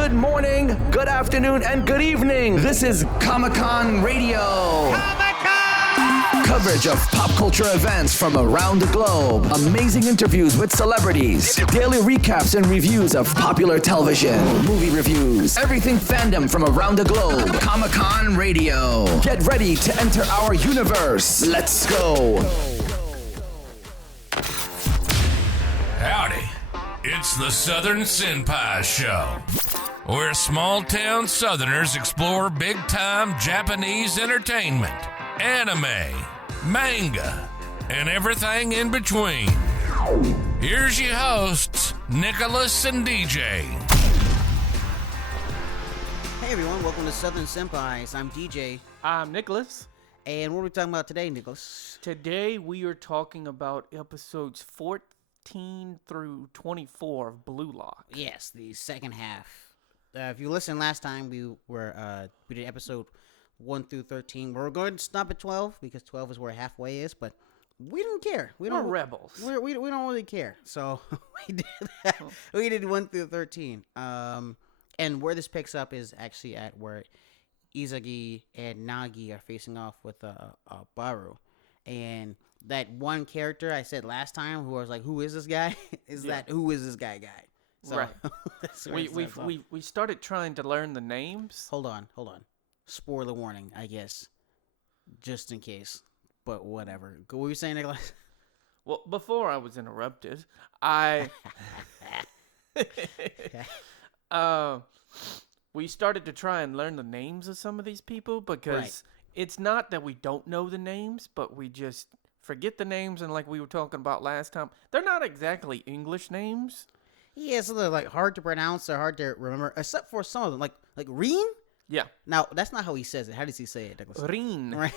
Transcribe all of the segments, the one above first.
Good morning, good afternoon, and good evening. This is Comic-Con Radio. Coverage of pop culture events from around the globe. Amazing interviews with celebrities. Daily recaps and reviews of popular television. Movie reviews. Everything fandom from around the globe. Comic-Con Radio. Get ready to enter our universe. Let's go. Howdy. It's the Southern Senpais Show, where small-town Southerners explore big-time Japanese entertainment, anime, manga, and everything in between. Here's your hosts, Nicholas and DJ. Hey everyone, welcome to Southern Senpais. I'm DJ. I'm Nicholas. And what are we talking about today, Nicholas? Today we are talking about episodes 14 through 24 of Blue Lock. Yes, the second half. If you listened last time, we did episode 1 through 13. We're going to stop at 12 because 12 is where halfway is, but we don't care. We're rebels. We don't really care. So we did 1 through 13. And where this picks up is actually at where Izagi and Nagi are facing off with Baru. And that one character I said last time who I was like, who is this guy? Who is this guy? So, right. We started trying to learn the names. Hold on. Spoiler warning, I guess. Just in case. But whatever. What were you saying, Nicholas? Well, before I was interrupted, we started to try and learn the names of some of these people because it's not that we don't know the names, but we just forget the names. And like we were talking about last time, they're not exactly English names. Yeah, so they're like hard to pronounce or hard to remember, except for some of them, like Reen. Yeah. Now that's not how he says it. How does he say it, Nicholas? Reen. Right.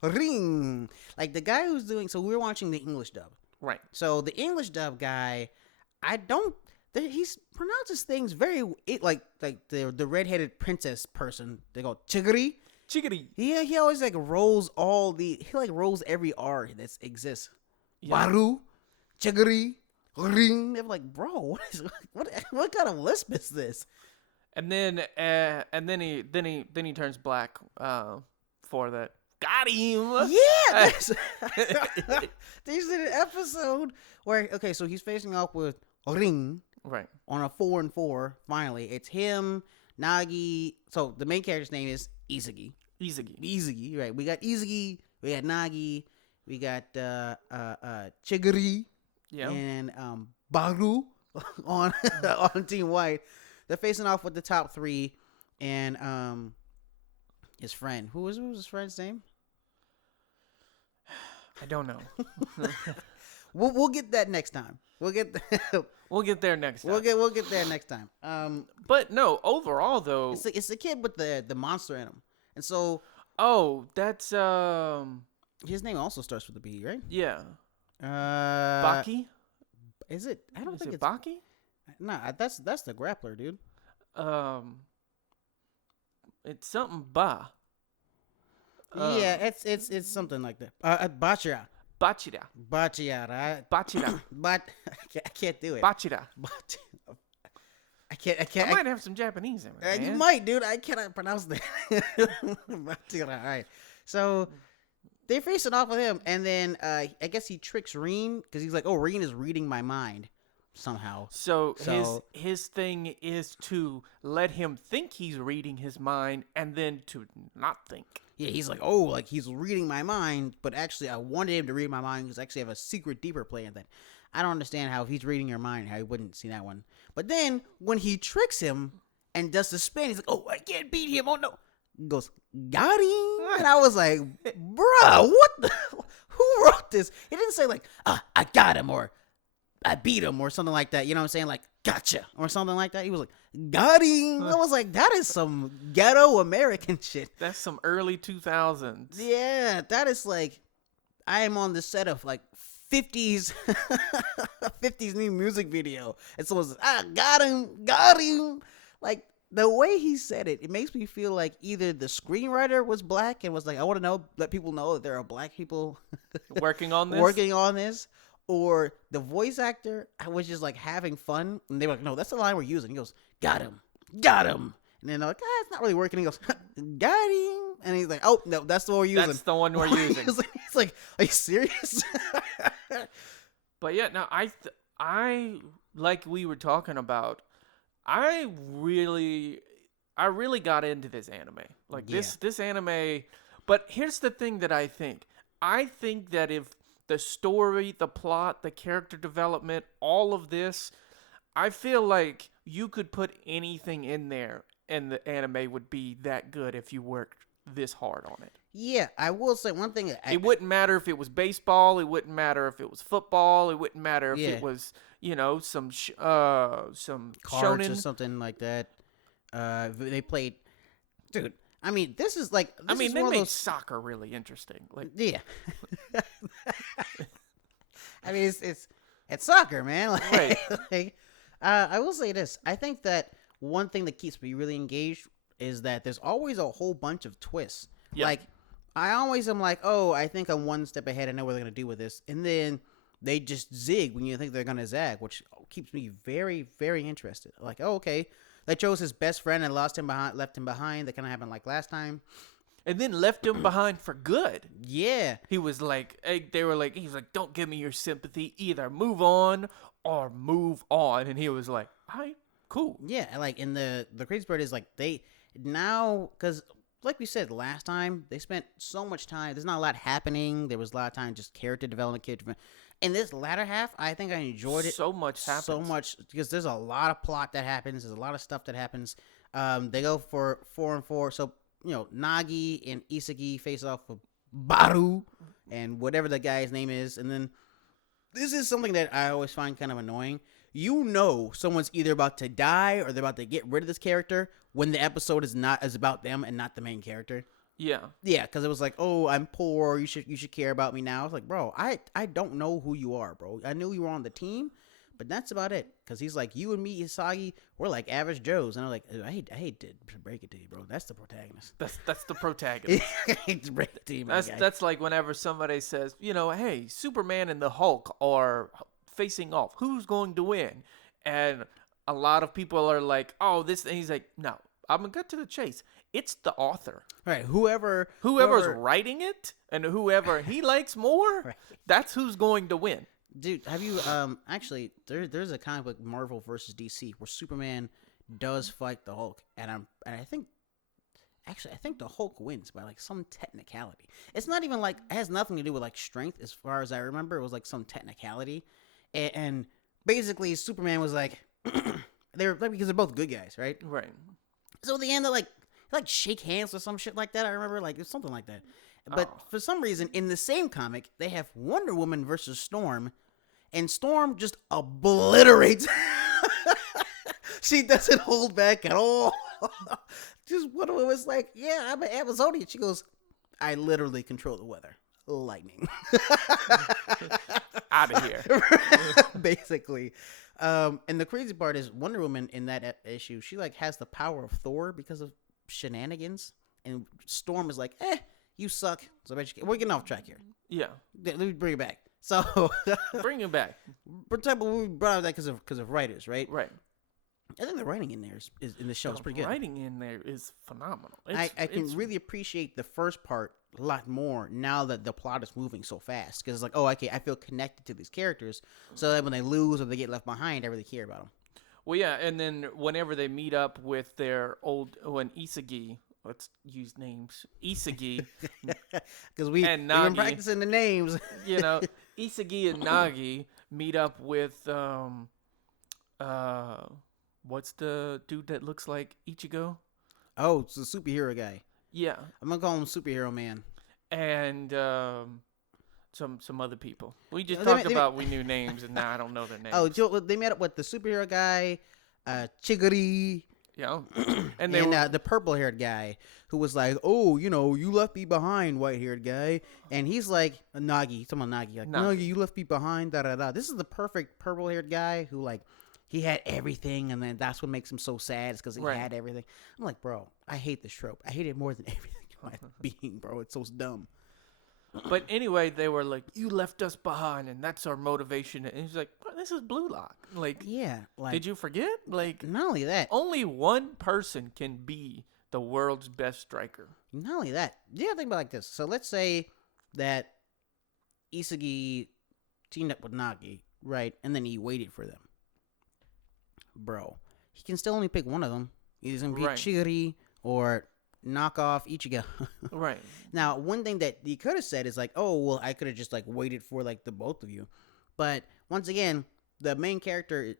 Reen. Like the guy who's doing. So we were watching the English dub. Right. So the English dub guy, he pronounces things very like the redheaded princess person. They go Chigiri. Yeah, he always rolls rolls every R that exists. Yeah. Baru, Chigiri, Ring. They're like, bro, what kind of lisp is this? And then he turns black for that. Got him. Yeah. There's an episode where so he's facing off with Ring. Right. On a 4-4, finally. It's him, Nagi. So the main character's name is Izagi, right. We got Izagi, we got Nagi, we got Chigiri, and Baru on Team White. They're facing off with the top three and his friend. Who was his friend's name? I don't know. We'll get that next time. We'll get there next time. We'll get there next time. But no, overall though, it's the kid with the monster in him, and so that's his name also starts with a B, right? Yeah. Baki. Is it? I don't think it's Baki. Nah, that's the grappler, dude. It's something Ba. Yeah, it's something like that. Bachira. Bachira. But I can't do it. Bachira. I can't. I might have some Japanese in it, man. You might, dude. I cannot pronounce that. Bachira. All right. So they face it off with him, and then I guess he tricks Reen because he's like, "Oh, Reen is reading my mind somehow." So his thing is to let him think he's reading his mind, and then to not think. Yeah, he's like, oh, like he's reading my mind, but actually I wanted him to read my mind because I actually have a secret deeper plan that I don't understand how if he's reading your mind, how he wouldn't see that one. But then when he tricks him and does the spin, he's like, oh, I can't beat him. Oh, no. He goes, got him. And I was like, bruh, who wrote this? He didn't say like, I got him or I beat him or something like that. You know what I'm saying? Like, gotcha or something like that. He was like, got him. I was like, that is some ghetto American shit. That's some early 2000s. Yeah, that is like, I am on the set of like 50s new music video. And someone's like, got him. Like, the way he said it, it makes me feel like either the screenwriter was black and was like, I want to let people know that there are black people working on this, or the voice actor was just like having fun, and they were like, no, that's the line we're using. He goes, got him. got him. And then they're like, it's not really working. He goes, got him. And he's like, oh, no, that's the one we're using. That's the one we're using. He's like, are you serious? But yeah, no, I like we were talking about, I really got into this anime. Like this anime. But here's the thing that I think that if the story, the plot, the character development, all of this, I feel like you could put anything in there and the anime would be that good if you worked this hard on it. Yeah, I will say one thing. It wouldn't matter if it was baseball. It wouldn't matter if it was football. It wouldn't matter if Yeah. it was, some cards shonen or something like that. They played, dude. I mean, this is like. This is they one made of those, soccer really interesting. Like, yeah. I mean, it's soccer, man. Like, Right. like, I will say this. I think that one thing that keeps me really engaged is that there's always a whole bunch of twists. Yep. Like, I always am like, oh, I think I'm one step ahead. I know what they're gonna do with this, and then they just zig when you think they're gonna zag, which keeps me very, very interested. Like, oh, okay, they chose his best friend and left him behind. That kind of happened like last time. and then left him behind for good. Yeah, He was like, he was like, don't give me your sympathy. Either move on or move on. And he was like, all right, cool. yeah. Like, in the crazy part is like they now, because like we said last time, they spent so much time. There's not a lot happening. There was a lot of time just character development. In this latter half, I think I enjoyed it So much happens. so much because there's a lot of plot that happens. There's a lot of stuff that happens. They go for 4-4. So, Nagi and Isagi face off with Baru and whatever the guy's name is. And then this is something that I always find kind of annoying. Someone's either about to die or they're about to get rid of this character when the episode is about them and not the main character. Yeah. Yeah, because it was like, oh, I'm poor. You should care about me now. It's like, bro, I don't know who you are, bro. I knew you were on the team, but that's about it. Because he's like, you and me, Isagi, we're like average Joes. And I'm like, I hate to break it to you, bro. That's the protagonist. That's the protagonist. I hate to break it to you, my guy. That's like whenever somebody says, hey, Superman and the Hulk are facing off. Who's going to win? And a lot of people are like, oh, this. And he's like, no, I'm going to get to the chase. It's the author. Right, whoever's writing it and whoever he likes more, Right. That's who's going to win. Dude, have you actually there's a comic book Marvel versus DC where Superman does fight the Hulk, and I think the Hulk wins by like some technicality. It's not even like it has nothing to do with like strength as far as I remember. It was like some technicality, and basically Superman was like they're like, because they're both good guys, right? Right. So at the end, they like shake hands or some shit like that. I remember like it's something like that. But for some reason, in the same comic, they have Wonder Woman versus Storm, and Storm just obliterates. She doesn't hold back at all. Just Wonder Woman's like, yeah, I'm an Amazonian. She goes, I literally control the weather. Lightning. Out of here. Basically. And the crazy part is Wonder Woman in that issue, she like has the power of Thor because of shenanigans, and Storm is like, you suck. So we're getting off track here. Yeah. Let me bring it back. So Bring it back. for example, we brought up that because of writers, right? Right. I think the writing in there is in the show is pretty good. Writing in there is phenomenal. I can really appreciate the first part a lot more now that the plot is moving so fast, because it's like, oh, okay, I feel connected to these characters, so that when they lose or they get left behind, I really care about them. Well, yeah, and then whenever they meet up with their when Isagi, let's use names, Isagi, Because we've been Nagi. practicing the names. Isagi and Nagi meet up with what's the dude that looks like Ichigo? Oh, it's the superhero guy. Yeah, I'm gonna call him Superhero Man. and some other people. We just They talked may- about we knew names, and now I don't know their names. Oh, they met up with the superhero guy, Chiguri, yeah, and and they were, the purple-haired guy who was like, "Oh, you left me behind, white-haired guy," and he's like, Nagi, someone Nagi, like, Nagi. Nagi, you left me behind, da da da. This is the perfect purple-haired guy who like. He had everything, and then that's what makes him so sad. Is because he Right. had everything. I'm like, bro, I hate this trope. I hate it more than everything in my being, bro. It's so dumb. But anyway, they were like, "You left us behind, and that's our motivation." And he's like, "This is Blue Lock." Like, Yeah. Like, did you forget? Like, not only that, only one person can be the world's best striker. Not only that, yeah, think about it like this. So let's say that Isagi teamed up with Nagi, right? And then he waited for them. Bro, he can still only pick one of them. He's going to be Right. Chigiri or knock off Ichigo. Right. Now, one thing that he could have said is like, oh, well, I could have just like waited for like the both of you. But once again, the main character,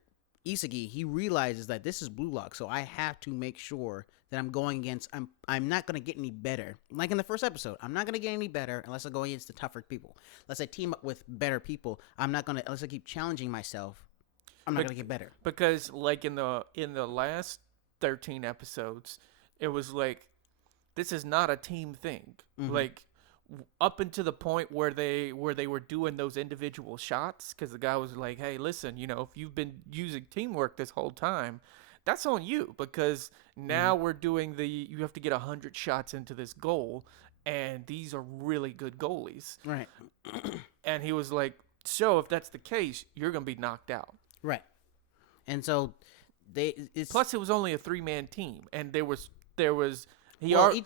Isagi, he realizes that this is Blue Lock, so I have to make sure that I'm going against. I'm not gonna get any better. Like in the first episode, I'm not gonna get any better unless I go against the tougher people. Unless I team up with better people, I'm not gonna. Unless I keep challenging myself, I'm not gonna get better. Because like in the last 13 episodes, it was like, this is not a team thing. Mm-hmm. Like up until the point where they were doing those individual shots, because the guy was like, "Hey, listen, if you've been using teamwork this whole time, that's on you, because now we're doing you have to get 100 shots into this goal, and these are really good goalies." Right. And he was like, "So if that's the case, you're gonna be knocked out." Right. And so Plus, it was only a 3-man team, and there was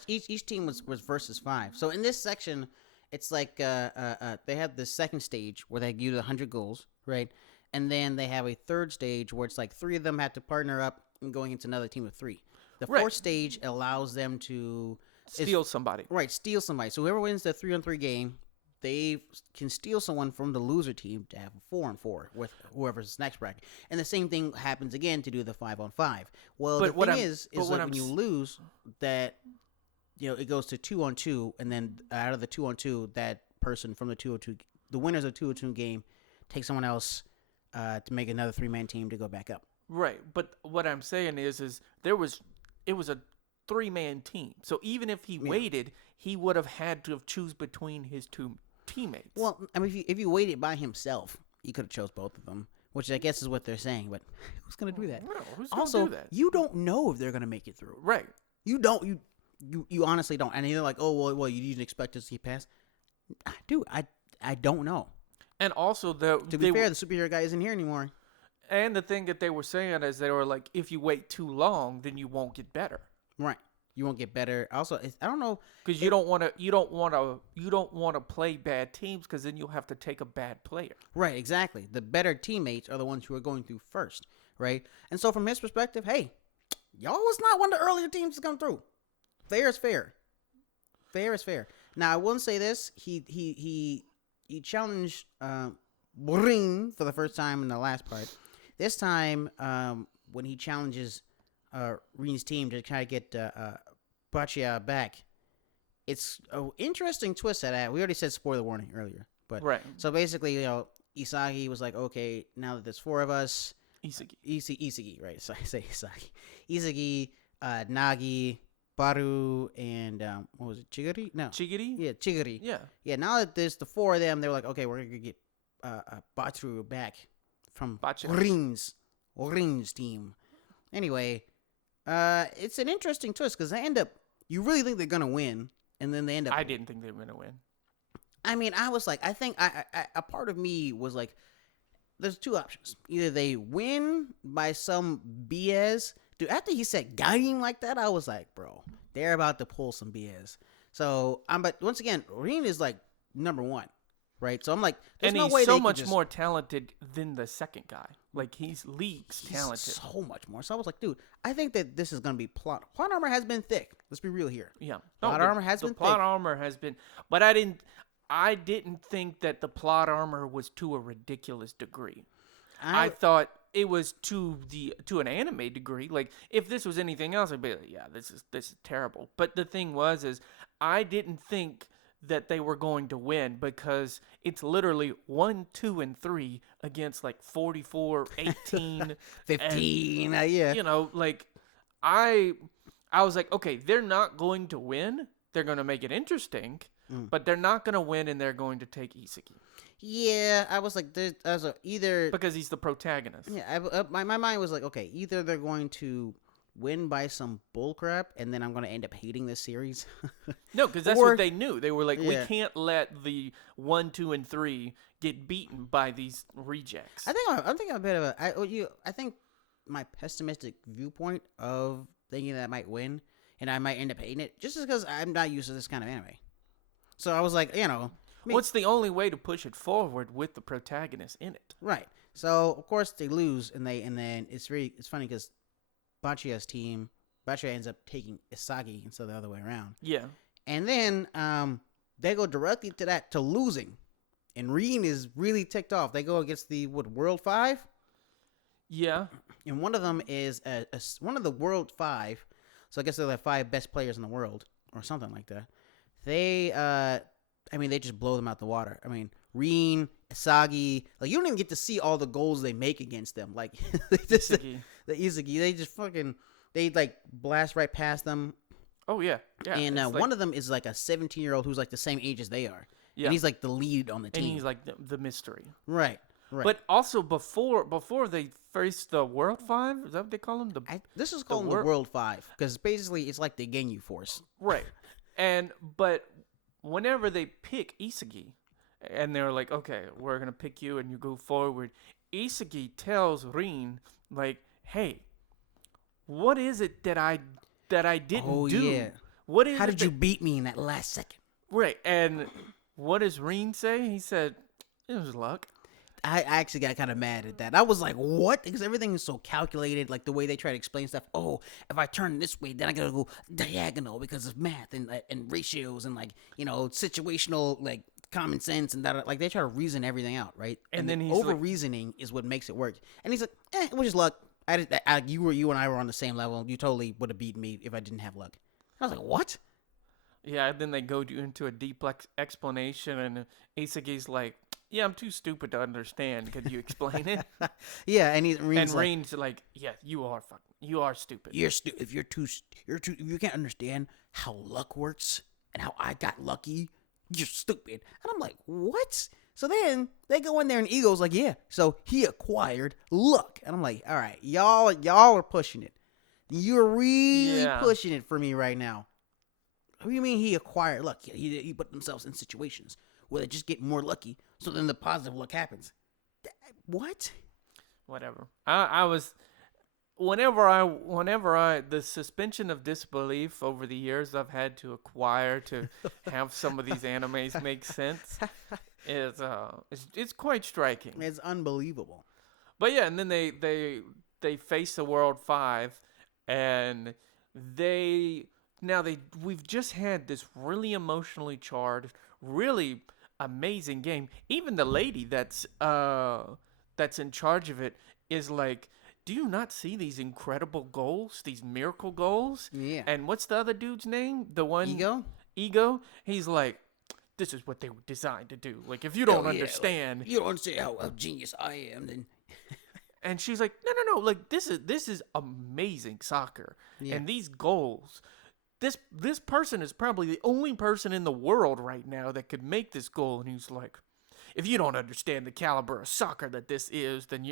each team was versus 5. So in this section, it's like they have the second stage where they give you 100 goals, right? And then they have a third stage where it's like 3 of them have to partner up and going into another team of 3. The Right. fourth stage allows them to steal somebody. Right, steal somebody. So whoever wins the 3-on-3 game, they can steal someone from the loser team to have a 4-on-4 with whoever's next bracket. And the same thing happens again to do the 5-on-5. Well, But the thing is like when you lose, that it goes to 2-on-2, and then out of the 2-on-2, that person from the 2-on-2, the winners of the 2-on-2 game, takes someone else to make another 3-man team to go back up. Right, but what I'm saying is it was a 3-man team. So even if he waited, he would have had to have choose between his 2 teammates. Well, I mean, if you waited by himself, he could have chose both of them, which I guess is what they're saying. But who's gonna do that? No, who's gonna Also, do that? you don't know if they're gonna make it through. Right. You don't. You honestly don't. And they're like, oh well, you didn't expect us to see past. Dude, I don't know. And also To be fair, the superhero guy isn't here anymore. and the thing that they were saying is they were like, if you wait too long, then you won't get better. Right. You won't get better. Also, I don't know. Because you don't want to play bad teams, because then you'll have to take a bad player. Right, exactly. The better teammates are the ones who are going through first, right? And so from his perspective, hey, y'all was not one of the earlier teams to come through. Fair is fair. Fair is fair. Now, I will say this. He challenged Ring for the first time in the last part. This time, when he challenges Rin's team to try to get Baccia back, it's an interesting twist to that. We already said spoiler warning earlier. But Right. So basically, Isagi was like, okay, now that there's 4 of us, Isagi. right? So I say Isagi, Isagi, Nagi, Baru, and what was it? Chigiri? No, Chigiri? yeah, Chigiri. Yeah. Yeah. Now that there's the 4 of them, they were like, okay, we're gonna get Batu back from Baccia. Rin's team. Anyway, it's an interesting twist because they end up. You really think they're gonna win, and then they end up. I didn't think they were going to win. I mean, I was like, I think a part of me was like, there's 2 options. Either they win by some BS. Dude, after he said guiding like that, I was like, bro, they're about to pull some BS. So, but once again, Rin is like number 1, right? So I'm like, there's And no he's way so they much could more talented than the second guy. Like, he's leagues talented. so much more. So I was like, dude, I think that this is gonna be plot armor has been thick. Let's be real here. Yeah. Plot armor has been plot thick. armor has been, but I didn't think that the plot armor was to a ridiculous degree. I thought it was to an anime degree. Like, if this was anything else, I'd be like, yeah, this is terrible. But the thing was I didn't think that they were going to win, because it's literally 1, 2, and 3 against like 44, 18, 15. Yeah. Like, I was like, okay, they're not going to win. They're going to make it interesting, but they're not going to win, and they're going to take Isagi. Yeah, I was like, either Because he's the protagonist. Yeah, my mind was like, okay, either they're going to win by some bullcrap, and then I'm going to end up hating this series. No, because that's Or- what they knew. They were like, we Yeah. can't let the 1, 2, and 3 get beaten by these rejects. I think I'm a bit of a. I think my pessimistic viewpoint of thinking that I might win and I might end up hating it, just because I'm not used to this kind of anime. So I was like, What's the only way to push it forward with the protagonist in it? right. So of course they lose, and then it's funny because Bachia's team, Bachia ends up taking Isagi instead of the other way around. Yeah. And then they go directly to losing. And Reen is really ticked off. They go against the World 5? Yeah. And one of them is one of the World 5. So I guess they're the 5 best players in the world or something like that. They they just blow them out the water. I mean, Reen, Isagi, like you don't even get to see all the goals they make against them. Like they just Isagi. the Isagi, they just they like blast right past them. Oh, yeah. Yeah. And it's one of them is like a 17-year-old who's like the same age as they are. Yeah. And he's like the lead on the team. And he's like the mystery. Right. But also before they face the World 5, is that what they call them? This is called the World 5 because basically it's like the Ginyu Force. Right. But whenever they pick Isagi, and they're like, okay, we're going to pick you and you go forward, Isagi tells Rin, like, hey, what is it that I didn't do? Yeah. What is How it did you beat me in that last second? Right. And what does Rin say? He said, it was luck. I actually got kind of mad at that. I was like, what? Because everything is so calculated, like the way they try to explain stuff. Oh, if I turn this way, then I got to go diagonal because of math and ratios and like, situational like common sense and that. Like they try to reason everything out, right? And then he's over reasoning is what makes it work. And he's like, it was just luck. You and I were on the same level. You totally would have beaten me if I didn't have luck. I was like, what? Yeah, and then they go into a deep explanation, and Isagi's like, yeah, I'm too stupid to understand. Could you explain it? Yeah, and Rain's like, yeah, you are stupid. You're stupid. If if you can't understand how luck works and how I got lucky, you're stupid. And I'm like, what? So then they go in there and Ego's like, yeah, so he acquired luck. And I'm like, all right, y'all are pushing it. You're really pushing it for me right now. What do you mean he acquired luck? He put themselves in situations where they just get more lucky, so then the positive luck happens. What? Whatever. I was, whenever I, the suspension of disbelief over the years I've had to acquire to have some of these animes make sense it's quite striking. It's unbelievable. But yeah, and then they face the World 5, and we've just had this really emotionally charged, really amazing game. Even the lady that's in charge of it is like, do you not see these incredible goals, these miracle goals? Yeah. And what's the other dude's name? The one Ego. He's like, this is what they were designed to do. Like, if you don't understand, you don't understand how genius I am, then. And she's like, no, like this is amazing soccer, and these goals. This person is probably the only person in the world right now that could make this goal. And he's like, if you don't understand the caliber of soccer that this is, then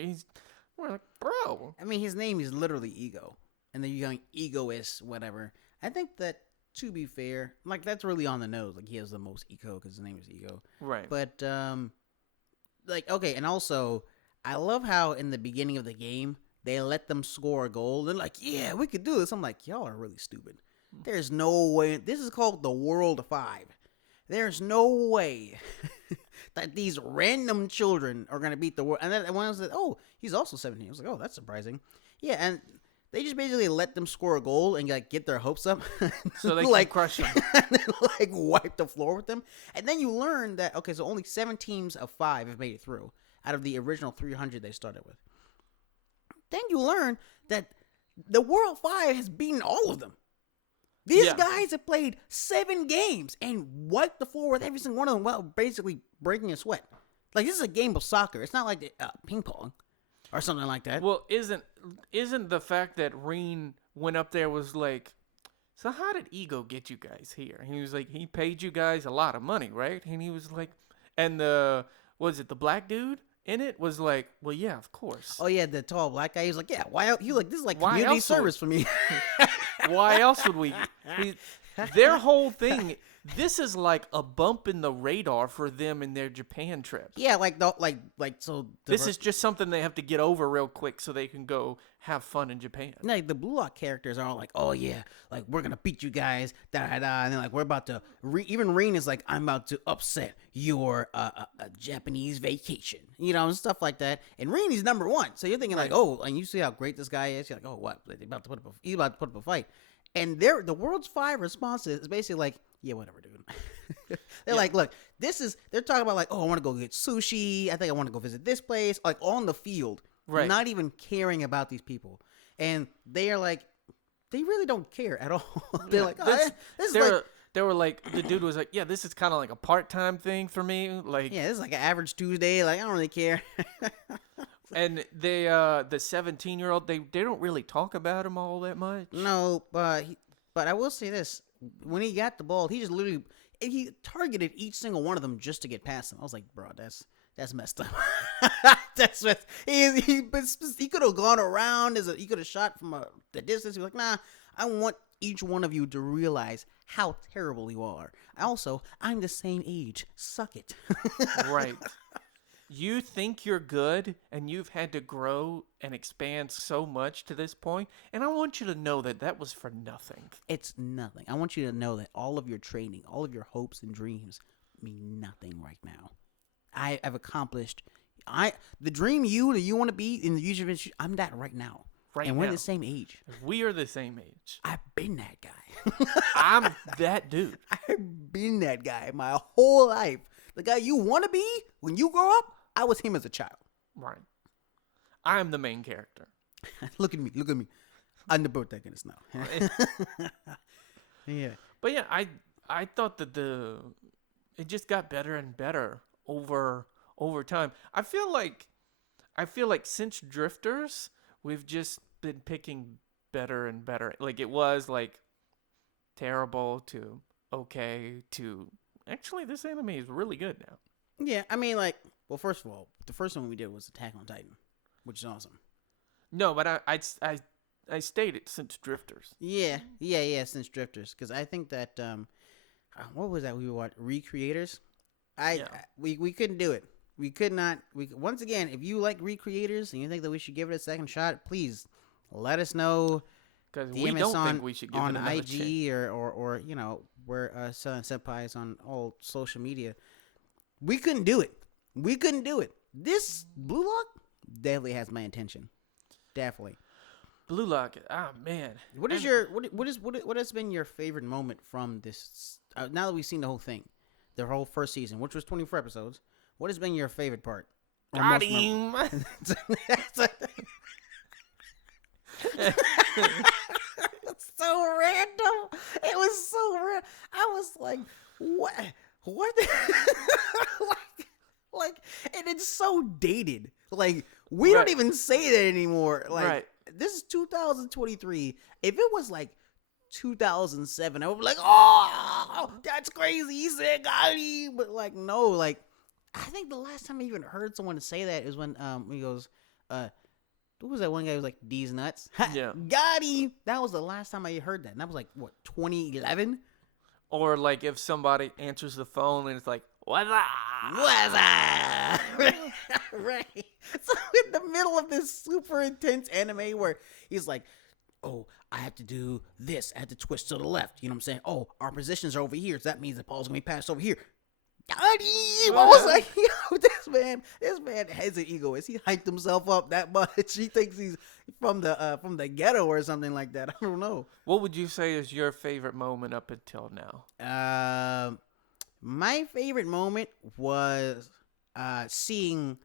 we're like, bro. I mean, his name is literally Ego, and then you're going egoist, whatever. I think that, to be fair, like that's really on the nose. Like he has the most ego because his name is Ego. Right. But okay, and also I love how in the beginning of the game they let them score a goal. They're like, yeah, we could do this. I'm like, y'all are really stupid. There's no way. This is called the World 5. There's no way that these random children are going to beat the world. And then when I said, oh, he's also 17. I was like, oh, that's surprising. Yeah, and they just basically let them score a goal and like get their hopes up. So they like, can crush them. And then like wipe the floor with them. And then you learn that, okay, so only 7 teams of 5 have made it through out of the original 300 they started with. Then you learn that the World 5 has beaten all of them. These guys have played 7 games and wiped the floor with every single one of them while basically breaking a sweat. Like, this is a game of soccer. It's not like ping pong or something like that. Well, isn't the fact that Reen went up there was like, so how did Ego get you guys here? And he was like, he paid you guys a lot of money, right? And he was like, and the black dude in it was like, well, yeah, of course. Oh yeah, the tall black guy. He's like, yeah, why? You like this is like Why community else would service for me. Why else would we? Their whole thing. This is like a bump in the radar for them in their Japan trip. Yeah, like so. This is just something they have to get over real quick so they can go have fun in Japan. Like the Blue Lock characters are all like, oh yeah, like we're gonna beat you guys, da da da, and then like we're about to. Even Rain is like, I'm about to upset your a Japanese vacation, and stuff like that. And Rain is number one, so you're thinking like, oh, and you see how great this guy is. You're like, oh, what? He's about to put up a fight. And the World's 5 response is basically like, yeah, whatever, dude. They're like, look, they're talking about like, oh, I want to go get sushi. I think I want to go visit this place. Like on the field, right? Not even caring about these people. And they are like, they really don't care at all. They're like, oh, this is like. They were like, the dude was like, yeah, this is kind of like a part-time thing for me. Like, yeah, this is like an average Tuesday. Like, I don't really care. And they, the 17-year-old, they don't really talk about him all that much. No, but I will say this: when he got the ball, he just literally he targeted each single one of them just to get past them. I was like, bro, that's messed up. That's what he could have gone around. He could have shot from the distance. He was like, nah, I want each one of you to realize how terrible you are. Also, I'm the same age. Suck it. Right. You think you're good, and you've had to grow and expand so much to this point, and I want you to know that was for nothing. It's nothing. I want you to know that all of your training, all of your hopes and dreams mean nothing right now. I've accomplished the dream that you want to be in the future. I'm that right now. Right and now. We're the same age. We are the same age. I've been that guy. I'm that dude. I've been that guy my whole life. The guy you want to be when you grow up, I was him as a child. Right. I am the main character. Look at me. I'm the protagonist now. Yeah. But yeah, I thought that it just got better and better over time. I feel like since Drifters, we've just been picking better and better. Like it was like terrible to okay to actually this anime is really good now. Yeah, I mean like, well, first of all, the first one we did was Attack on Titan, which is awesome. No, but I stayed since Drifters. Yeah, since Drifters, because I think that what was that we watched? Recreators. We couldn't do it. We could not. Once again, if you like Recreators and you think that we should give it a second shot, please let us know. Because we don't think we should give it another IG chance. or we're Southern Senpais on all social media. We couldn't do it. This Blue Lock definitely has my attention. Definitely. Blue Lock. Oh man. What has been your favorite moment from this? Now that we've seen the whole thing, the whole first season, which was 24 episodes, what has been your favorite part? Got him. It's so random. It was so random. I was like, what? like, and it's so dated. Like, we don't even say that anymore. Like, this is 2023. If it was like 2007, I would be like, oh, that's crazy. He said Gotti. But like, no, like, I think the last time I even heard someone say that is when he goes, who was that one guy who was like, D's nuts? Yeah. Gotti. That was the last time I heard that. And that was like, what, 2011? Or like if somebody answers the phone and it's like, what's up? What's up? Right. So in the middle of this super intense anime where he's like, oh, I have to do this. I have to twist to the left. You know what I'm saying? Oh, our positions are over here. So that means the ball's going to be passed over here. Gotti! I was like, yo, this man has an ego. He hyped himself up that much. He thinks he's from the ghetto or something like that. I don't know. What would you say is your favorite moment up until now? My favorite moment was seeing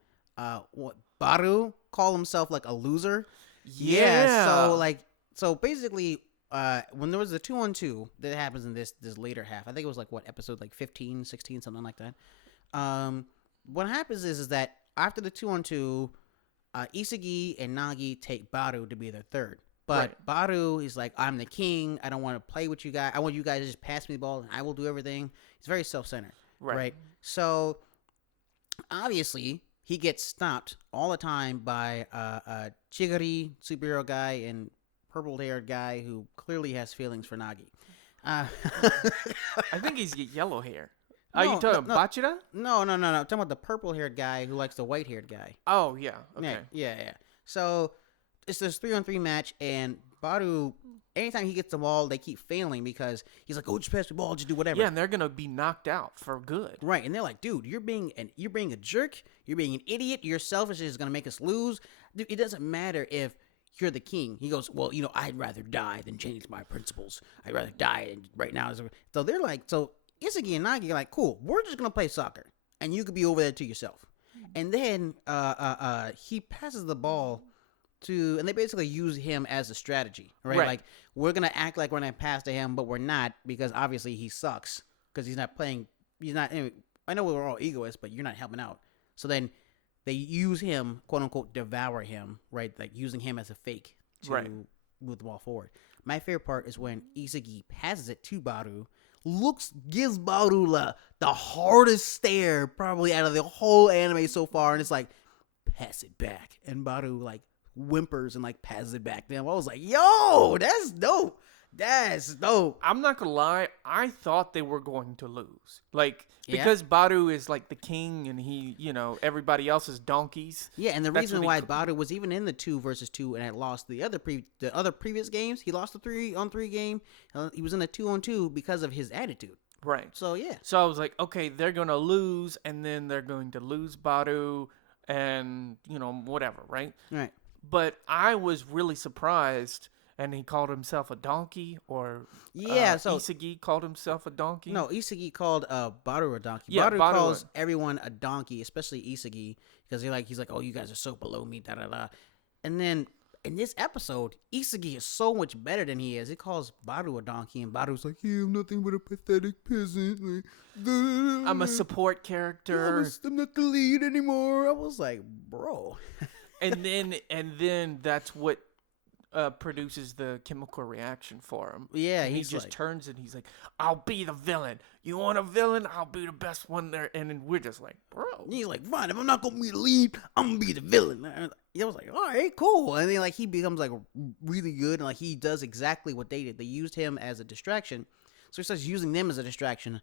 Baru call himself like a loser. Yeah. So basically, when there was the 2-on-2 that happens in this later half, I think it was like what episode like 15, 16, something like that. What happens is that after the 2-on-2, Isagi and Nagi take Baru to be their third. But Baru is like, I'm the king. I don't want to play with you guys. I want you guys to just pass me the ball and I will do everything. He's very self-centered. Right. So obviously he gets stopped all the time by Chigiri, superhero guy, and purple-haired guy who clearly has feelings for Nagi. I think he's yellow hair. No, Are you talking no. Bachira? No. I'm talking about the purple-haired guy who likes the white-haired guy. Oh, yeah. Okay. Yeah. So it's this 3-on-3 match, and Baru, anytime he gets the ball, they keep failing because he's like, "Oh, just pass the ball, just do whatever." Yeah, and they're gonna be knocked out for good. Right, and they're like, "Dude, you're being a jerk. You're being an idiot. Your selfishness is gonna make us lose. Dude, it doesn't matter if you're the king." He goes, "Well, I'd rather die than change my principles. I'd rather die right now." So they're like, so Isagi and Nagi are like, "Cool, we're just gonna play soccer, and you could be over there to yourself." And then he passes the ball and they basically use him as a strategy, right? Like, we're gonna act like we're gonna pass to him, but we're not, because obviously he sucks because he's not playing. Anyway, I know we're all egoists, but you're not helping out. So then they use him, quote unquote, devour him, right? Like using him as a fake to move the ball forward. My favorite part is when Isagi passes it to Baru, gives Baru the hardest stare probably out of the whole anime so far, and it's like, pass it back, and Baru like whimpers and like passes it back to him. I was like, yo, that's dope. That's dope. I'm not gonna lie, I thought they were going to lose. Like, because Baru is like the king and he, everybody else is donkeys. Yeah, and the reason why Baru was even in the 2-versus-2 and had lost the other previous games, he lost the 3-on-3 game. He was in the 2-on-2 because of his attitude. Right. So, yeah. So I was like, okay, they're going to lose, and then they're going to lose Baru and, whatever, right? Right. But I was really surprised, and he called himself a donkey, or Isagi called himself a donkey. No, Isagi called Baru a donkey. Yeah, Baru calls everyone a donkey, especially Isagi, because he's like, "Oh, you guys are so below me, da da da." And then in this episode, Isagi is so much better than he is. He calls Baru a donkey, and Baru's like, "Yeah, I'm nothing but a pathetic peasant. Like, I'm a support character. I'm not the lead anymore." I was like, "Bro." and then that's what produces the chemical reaction for him. Yeah, he just turns and he's like, "I'll be the villain. You want a villain? I'll be the best one there." And then we're just like, "Bro." He's like, "Fine, if I'm not gonna be the lead, I'm gonna be the villain." I was like, "All right, cool." And then he becomes like really good, and he does exactly what they did. They used him as a distraction, so he starts using them as a distraction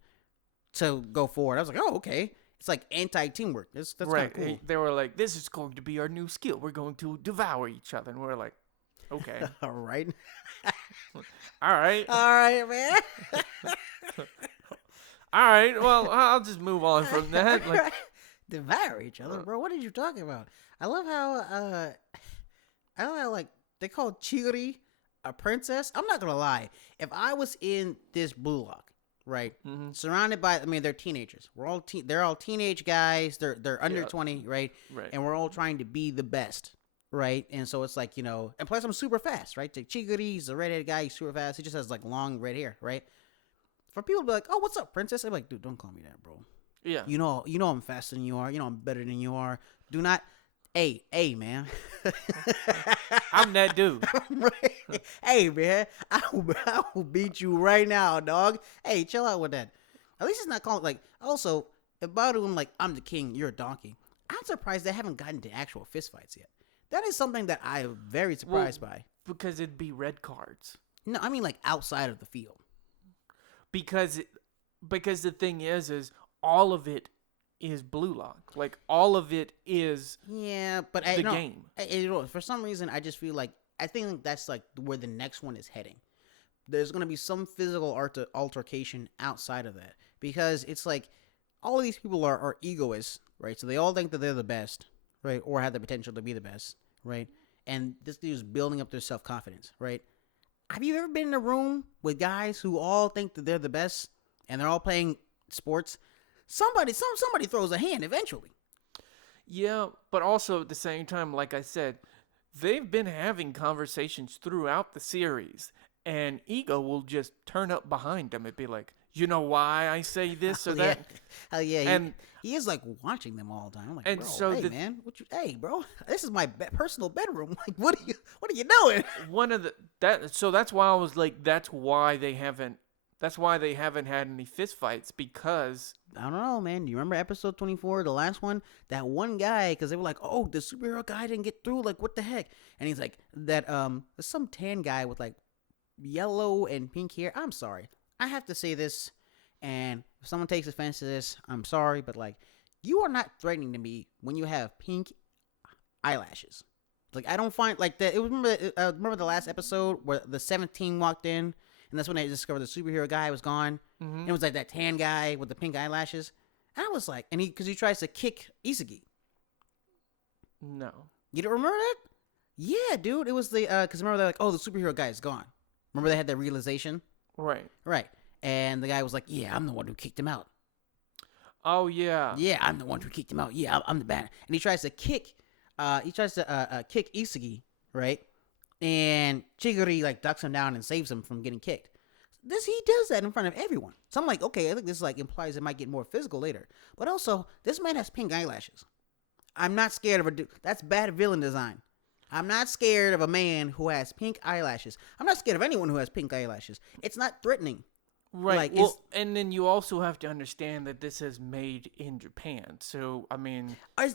to go forward. I was like, "Oh, okay." It's like anti-teamwork. That's right. Kind of cool. They were like, "This is going to be our new skill. We're going to devour each other." And we're like, "Okay." All right. All right, man. All right. Well, I'll just move on from that. Like, devour each other, bro. What are you talking about? I love how like they call Chigiri a princess. I'm not gonna lie. If I was in this Blue Lock, right, surrounded by, they're teenagers. They're all teenage guys. They're under 20, right? Right. And we're all trying to be the best. Right, and so it's like, and plus I'm super fast, right? Chigiri, he's a redheaded guy, he's super fast. He just has like long red hair, right? For people to be like, "Oh, what's up, princess?" I'm like, "Dude, don't call me that, bro. Yeah, you know I'm faster than you are. You know I'm better than you are. Do not, hey, man. I'm that dude. Right? Hey, man, I will beat you right now, dog. Hey, chill out with that. At least it's not called like. Also, if Baru, I'm the king, you're a donkey. I'm surprised they haven't gotten to actual fistfights yet. That is something that I'm very surprised by. Because it'd be red cards. No, I mean like outside of the field. Because the thing is all of it is Blue Lock. Like, all of it is but the game. For some reason, I just feel like, I think that's like where the next one is heading. There's going to be some physical altercation outside of that. Because it's like, all of these people are egoists, right? So they all think that they're the best. Right, or have the potential to be the best, right? And this dude's building up their self-confidence, right? Have you ever been in a room with guys who all think that they're the best and they're all playing sports? Somebody throws a hand eventually. Yeah, but also at the same time, like I said, they've been having conversations throughout the series, and ego will just turn up behind them and be like, "You know why I say this or that?" Hell yeah. And he is like watching them all the time. I'm like, and bro, so hey man, hey bro, this is my personal bedroom. Like, what are you doing? So that's why I was like, that's why they haven't That's why they haven't had any fistfights, because I don't know, man. Do you remember episode 24, the last one? That one guy, because they were like, oh, the superhero guy didn't get through. Like, what the heck? And he's like, there's some tan guy with like yellow and pink hair. I'm sorry. I have to say this. And if someone takes offense to this, I'm sorry. But like, you are not threatening to me when you have pink eyelashes. Like, I don't find like that. It was remember the last episode where the 17 walked in. And that's when they discovered the superhero guy was gone. Mm-hmm. And it was like that tan guy with the pink eyelashes. And I was like, because he tries to kick Isagi. No. You don't remember that? Yeah, dude. It was because remember they're like, oh, the superhero guy is gone. Remember they had that realization? Right. Right. And the guy was like, yeah, I'm the one who kicked him out. Oh, yeah. Yeah, I'm the one who kicked him out. Yeah, I'm the bad. And he tries to kick Isagi, right? And Chiguri like ducks him down and saves him from getting kicked. He does that in front of everyone. So I'm like, okay, I think this like implies it might get more physical later. But also, this man has pink eyelashes. I'm not scared of a dude. That's bad villain design. I'm not scared of a man who has pink eyelashes. I'm not scared of anyone who has pink eyelashes. It's not threatening. Right. Like, well, and then you also have to understand that this is made in Japan. So, I mean... I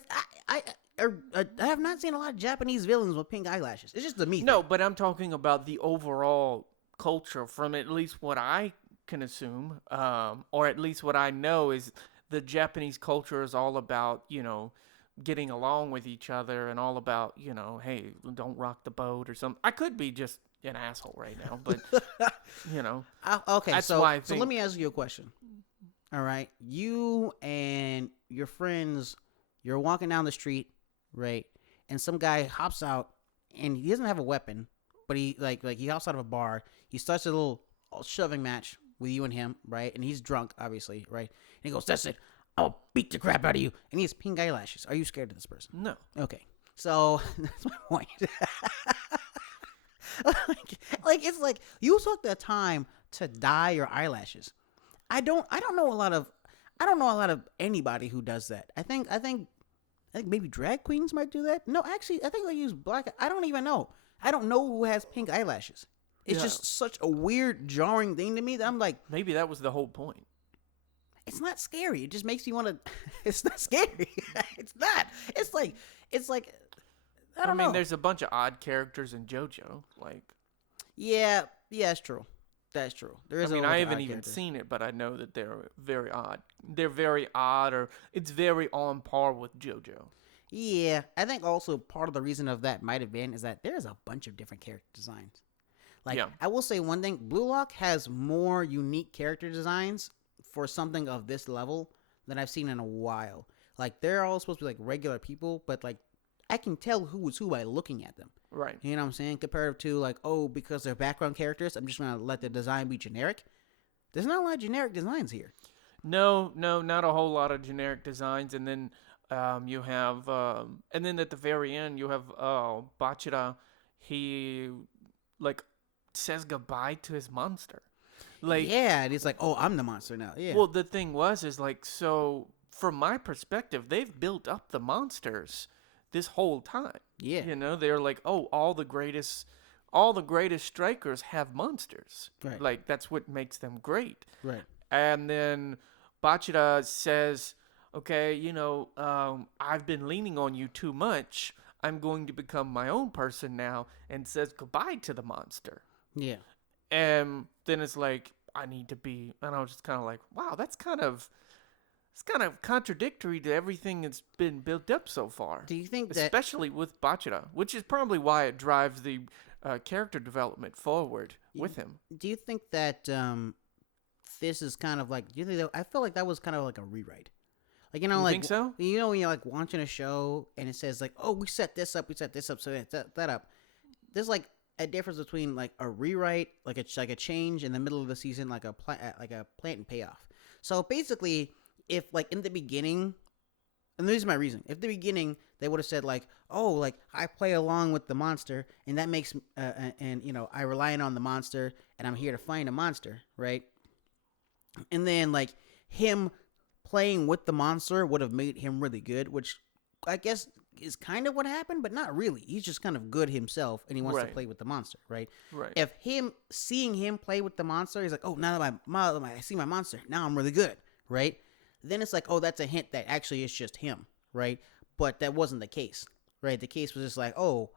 have not seen a lot of Japanese villains with pink eyelashes. It's just the me. No, but I'm talking about the overall culture from at least what I can assume, or at least what I know is the Japanese culture is all about, getting along with each other and all about, hey, don't rock the boat or something. I could be just an asshole right now, but, Okay, that's so, why I so let me ask you a question. All right. You and your friends, you're walking down the street, right? And some guy hops out, and he doesn't have a weapon, but he he hops out of a bar. He starts a little shoving match with you and him, right? And he's drunk, obviously, right? And he goes, "That's it. I'll beat the crap out of you." And he has pink eyelashes. Are you scared of this person? No. Okay. So that's my point. like it's like you took the time to dye your eyelashes. I don't know a lot of anybody who does that. I think maybe drag queens might do that. No, actually, I think they use black. I don't even know. I don't know who has pink eyelashes. It's just such a weird, jarring thing to me that I'm like, maybe that was the whole point. It's not scary. It just makes you want to. It's not scary. It's not. It's like. I don't know. I mean, there's a bunch of odd characters in JoJo. Like. Yeah, it's true. That's true. There is. I haven't even seen it, but I know that they're very odd. They're very odd, or it's very on par with JoJo. Yeah, I think also part of the reason of that might have been is that there's a bunch of different character designs. Like, I will say one thing: Blue Lock has more unique character designs for something of this level than I've seen in a while. Like, they're all supposed to be like regular people, but like I can tell who is who by looking at them. Right. You know what I'm saying? Compared to like, oh, because they're background characters, I'm just gonna let the design be generic. There's not a lot of generic designs here. No, not a whole lot of generic designs, and then you have, and then at the very end you have Bachira. He like says goodbye to his monster. Like, yeah, and he's like, oh, I'm the monster now. Yeah. Well, the thing is like, so from my perspective, they've built up the monsters this whole time. Yeah. They're like, oh, all the greatest strikers have monsters. Right. Like, that's what makes them great. Right. And then Bachira says, okay, I've been leaning on you too much. I'm going to become my own person now, and says goodbye to the monster. Yeah. And then it's like, I need to be, and I was just kind of like, wow, it's kind of contradictory to everything that's been built up so far. Do you think especially with Bachira, which is probably why it drives the character development forward with him. Do you think that this is kind of like? Do you think that, I feel like that was kind of like a rewrite? Like, you think so? When you're like watching a show and it says like, oh, we set this up, so that up. There's like a difference between like a rewrite, like a change in the middle of the season, like a plant and payoff. So basically, if like in the beginning, and this is my reason, if the beginning they would have said like, oh, like I play along with the monster, and that makes I rely on the monster, and I'm here to find a monster, right? And then like him playing with the monster would have made him really good, which I guess is kind of what happened, but not really. He's just kind of good himself, and he wants to play with the monster, right? Right. If seeing him play with the monster, he's like, oh, now that I see my monster, now I'm really good, right? Then it's like, oh, that's a hint that actually it's just him, right? But that wasn't the case, right? The case was just like, oh,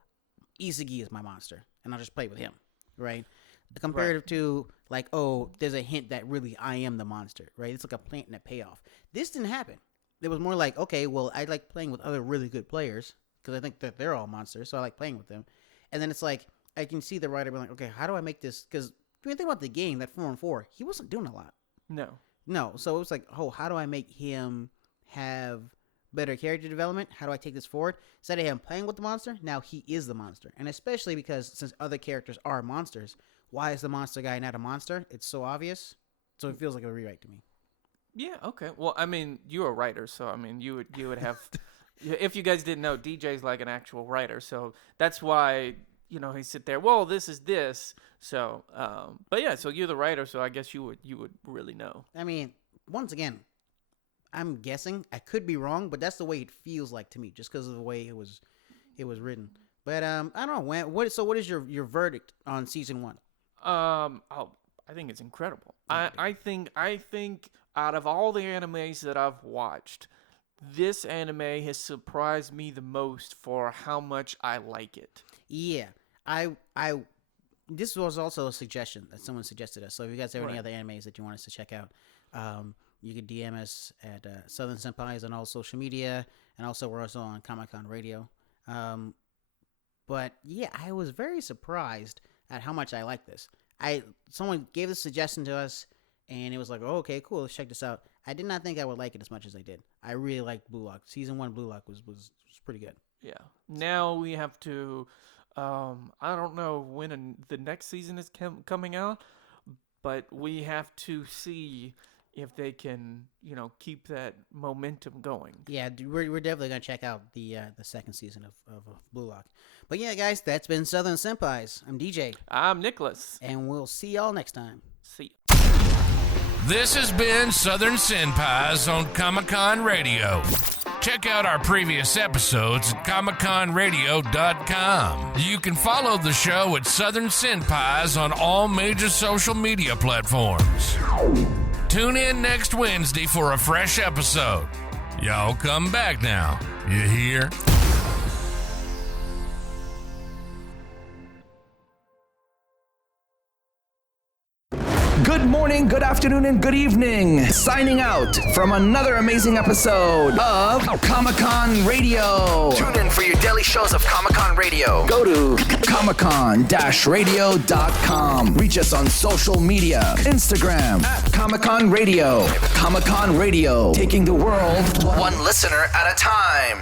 Isagi is my monster, and I'll just play with him, right? The comparative to like, oh, there's a hint that really I am the monster, right? It's like a plant and a payoff. This didn't happen. It was more like, okay, well, I like playing with other really good players because I think that they're all monsters, so I like playing with them. And then it's like, I can see the writer being like, okay, how do I make this? Because when you think about the game, that 4-on-4, he wasn't doing a lot. No. So it was like, oh, how do I make him have better character development? How do I take this forward? Instead of him playing with the monster, now he is the monster. And especially because since other characters are monsters, why is the monster guy not a monster? It's so obvious. So it feels like a rewrite to me. Yeah, okay. Well, I mean, you're a writer, so I mean, you would have. If you guys didn't know, DJ's like an actual writer, so that's why he sit there. Well, this is this. So, but yeah, so you're the writer, so I guess you would really know. I mean, once again, I'm guessing. I could be wrong, but that's the way it feels like to me, just because of the way it was written. But I don't know. What is your verdict on season 1? I think it's incredible. Okay. I think out of all the animes that I've watched, this anime has surprised me the most for how much I like it. Yeah, this was also a suggestion that someone suggested us. So if you guys have any other animes that you want us to check out, you can DM us at Southern Senpais on all social media, and also we're also on Comic-Con Radio. But yeah, I was very surprised at how much I like this. Someone gave this suggestion to us, and it was like, oh, okay, cool, let's check this out. I did not think I would like it as much as I did. I really liked Blue Lock. Season 1 Blue Lock was pretty good. Yeah. Now we have to, I don't know when the next season is coming out, but we have to see if they can, keep that momentum going. Yeah, we're definitely going to check out the second season of Blue Lock. But yeah, guys, that's been Southern Senpais. I'm DJ. I'm Nicholas. And we'll see y'all next time. See ya. This has been Southern Senpais on Comic-Con Radio. Check out our previous episodes at ComicConRadio.com. You can follow the show at Southern Senpais on all major social media platforms. Tune in next Wednesday for a fresh episode. Y'all come back now. You hear? Good morning, good afternoon, and good evening. Signing out from another amazing episode of Comic-Con Radio. Tune in for your daily shows of Comic-Con Radio. Go to comiccon-radio.com. Reach us on social media. Instagram at Comic-Con Radio. Comic-Con Radio, taking the world one listener at a time.